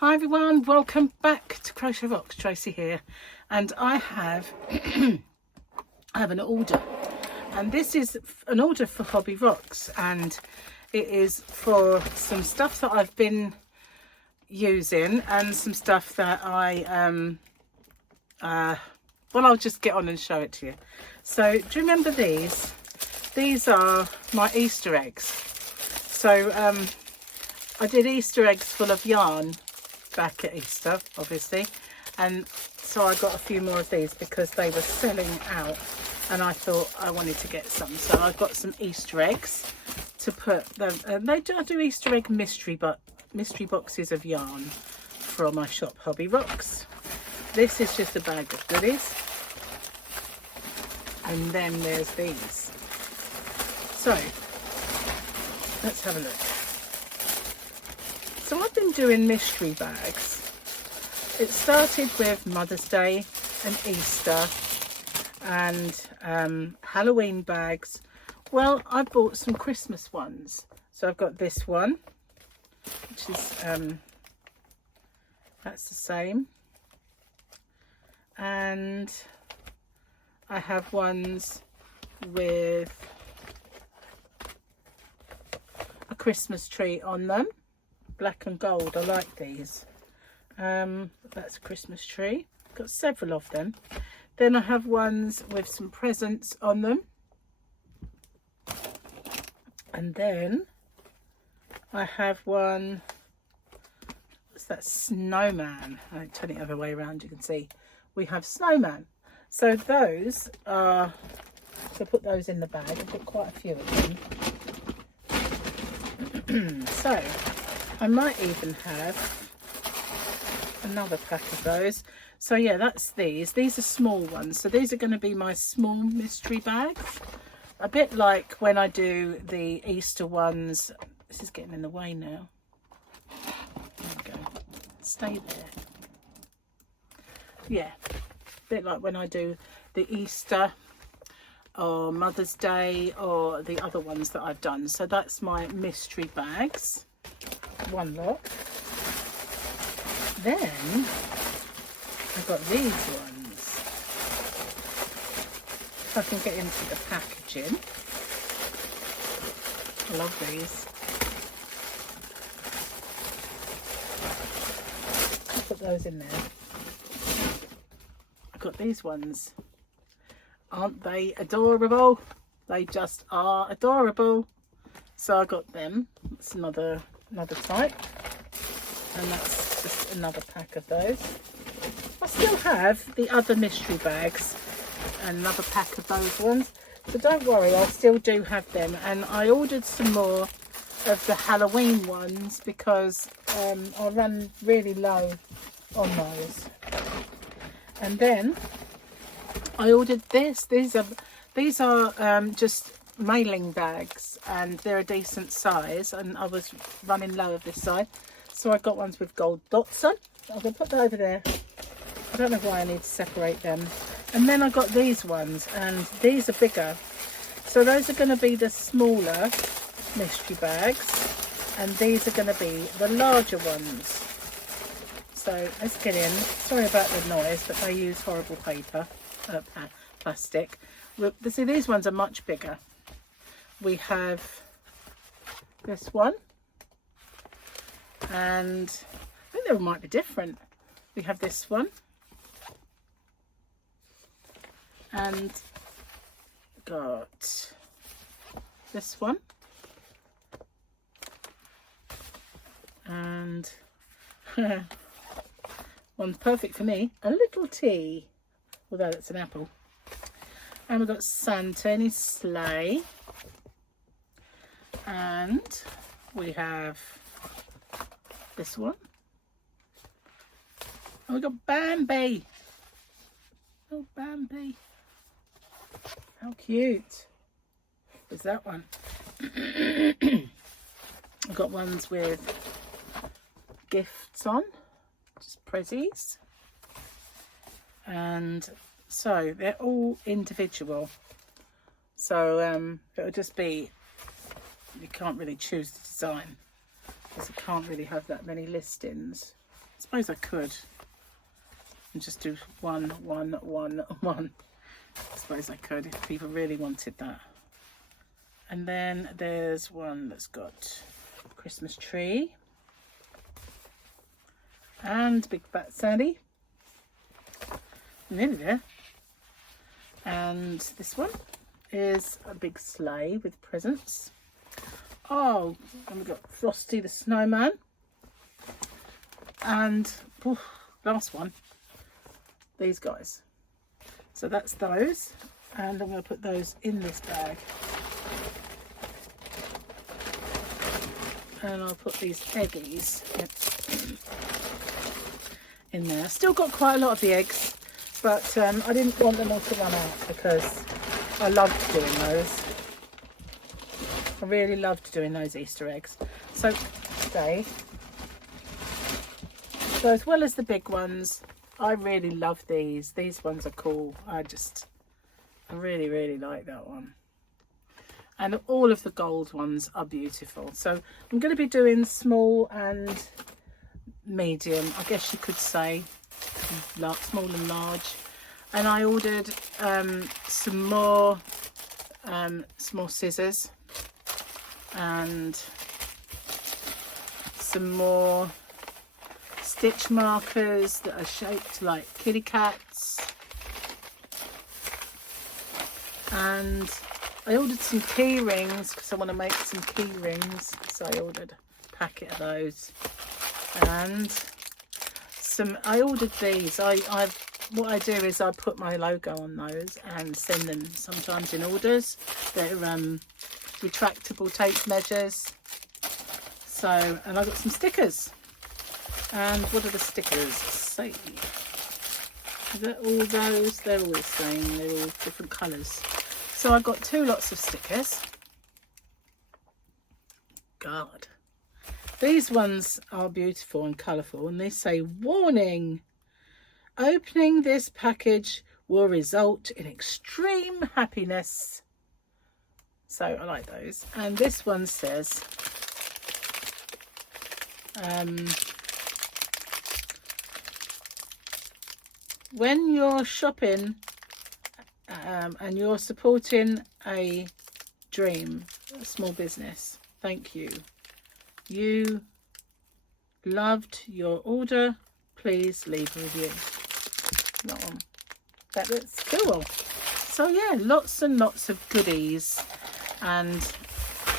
Hi everyone, welcome back to Crochet Rocks. Tracy here, and I have an order, and this is an order for Hobby Rocks, and it is for some stuff that I've been using and some stuff that well, I'll just get on and show it to you. So do you remember these? These are my Easter eggs. So I did Easter eggs full of yarn back at Easter, obviously, and so I got a few more of these because they were selling out and I thought I wanted to get some. So I've got some Easter eggs to put them. I do Easter egg mystery boxes of yarn from my shop Hobby Rocks. This is just a bag of goodies, and then there's these. So let's have a look. So I've been doing mystery bags. It started with Mother's Day and Easter and Halloween bags. Well, I bought some Christmas ones. So I've got this one, which is, that's the same. And I have ones with a Christmas tree on them. Black and gold. I like these. That's a Christmas tree. Got several of them. Then I have ones with some presents on them, and then I have one. What's that? Snowman. I'll turn it the other way around. You can see we have snowman. So those are. So put those in the bag. I've got quite a few of them. So I might even have another pack of those. So yeah, that's these. These are small ones. So these are going to be my small mystery bags. A bit like when I do the Easter ones. This is getting in the way now. There we go. Stay there. Yeah, a bit like when I do the Easter or Mother's Day or the other ones that I've done. So that's my mystery bags. One lot. Then I've got these ones. If I can get into the packaging. I love these. I'll put those in there. I've got these ones. Aren't they adorable? They just are adorable. So I got them. That's another type, and that's just another pack of those. I still have the other mystery bags and another pack of those ones, so don't worry, I still do have them. And I ordered some more of the Halloween ones because I ran really low on those. And then I ordered this. These are just mailing bags, and they're a decent size, and I was running low of this side, so I got ones with gold dots on. I'm going to put that over there. I don't know why I need to separate them. And then I got these ones, and these are bigger, so those are going to be the smaller mystery bags, and these are going to be the larger ones. So let's get in. Sorry about the noise, but they use horrible paper, plastic. See, these ones are much bigger. We have this one, and I think they might be different. We have this one, and got this one, and one's perfect for me, a little tea, although it's an apple. And we've got Santa and his sleigh. And we have this one. And we've got Bambi. Oh, Bambi. How cute is that one? I've got ones with gifts on, just prezzies. And so they're all individual. So it'll just be, you can't really choose the design because I can't really have that many listings. suppose I could and just do 1, 1, 1, 1. I suppose I could if people really wanted that. And then there's one that's got Christmas tree and big fat Sandy. Nearly there. And this one is a big sleigh with presents. Oh, and we've got Frosty the Snowman. And last one, these guys. So that's those, and I'm going to put those in this bag. And I'll put these eggies in there. Still got quite a lot of the eggs, but I didn't want them all to run out because I loved doing those. I really loved doing those Easter eggs. So today, so as well as the big ones, I really love these. These ones are cool. I really, really like that one. And all of the gold ones are beautiful. So I'm going to be doing small and medium, I guess you could say, small and large. And I ordered some more small scissors and some more stitch markers that are shaped like kitty cats, and I ordered some key rings because I want to make some key rings, so I ordered a packet of those. And I ordered these. What I do is I put my logo on those and send them sometimes in orders. They're retractable tape measures. So, and I got some stickers. And what do the stickers say? Is that all those? They're all the same. They're all different colours. So I've got 2 lots of stickers. God. These ones are beautiful and colourful, and they say, warning, opening this package will result in extreme happiness. So I like those. And this one says, when you're shopping and you're supporting a dream, a small business, thank you. You loved your order. Please leave a review. That one. That looks cool. So yeah, lots and lots of goodies. And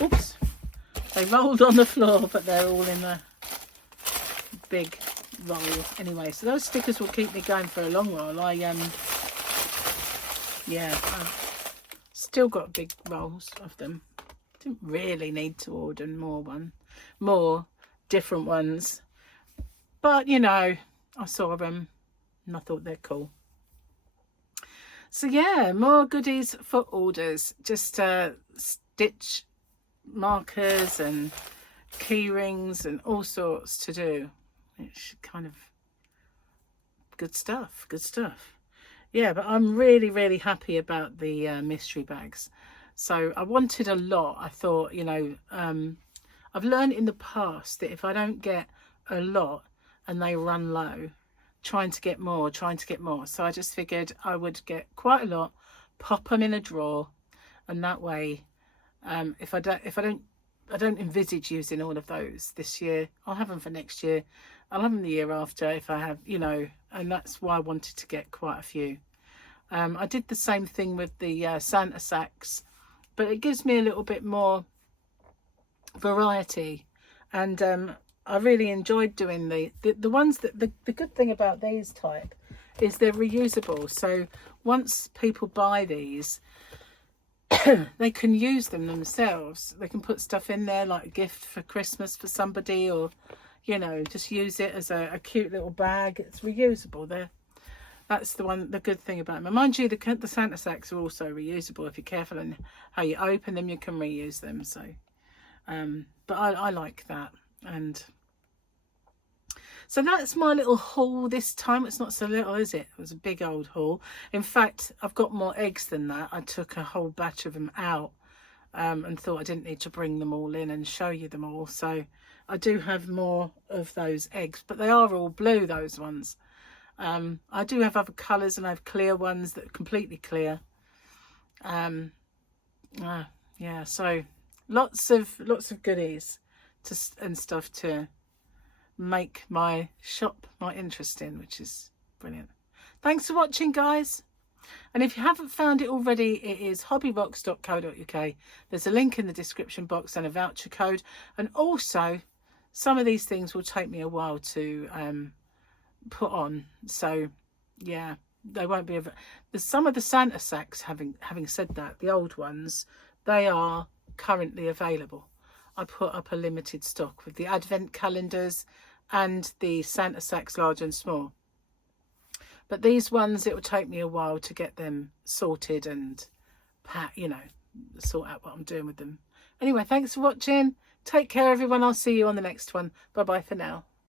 oops, they rolled on the floor, but they're all in the big roll anyway. So those stickers will keep me going for a long while. I've still got big rolls of them. Didn't really need to order more different ones, but you know, I saw them and I thought they're cool. So yeah, more goodies for orders. Just stitch markers and key rings and all sorts to do. It's kind of good stuff. Yeah, but I'm really, really happy about the mystery bags. So I wanted a lot. I thought, you know, I've learned in the past that if I don't get a lot and they run low, trying to get more. So I just figured I would get quite a lot, pop them in a drawer, and that way, if I don't envisage using all of those this year, I'll have them for next year. I'll have them the year after if I have, you know, and that's why I wanted to get quite a few. I did the same thing with the Santa sacks, but it gives me a little bit more variety, and I really enjoyed doing the ones that the good thing about these type is they're reusable. So once people buy these, they can use them themselves. They can put stuff in there like a gift for Christmas for somebody, or you know, just use it as a cute little bag. It's reusable. That's the good thing about them. Mind you, the Santa sacks are also reusable. If you're careful in how you open them, you can reuse them. So but I like that. And so that's my little haul this time. It's not so little, is it? It was a big old haul. In fact, I've got more eggs than that. I took a whole batch of them out and thought I didn't need to bring them all in and show you them all. So I do have more of those eggs, but they are all blue, those ones. I do have other colours, and I have clear ones that are completely clear. Yeah, so lots of goodies and stuff to make my shop more interesting, which is brilliant. Thanks for watching, guys. And if you haven't found it already, it is hobbyrocks.co.uk. There's a link in the description box and a voucher code. And also, some of these things will take me a while to put on. So, yeah, they won't be. There's some of the Santa sacks, having said that, the old ones, they are currently available. I put up a limited stock with the advent calendars and the Santa sacks large and small. But these ones, it will take me a while to get them sorted and sort out what I'm doing with them. Anyway, thanks for watching. Take care, everyone. I'll see you on the next one. Bye bye for now.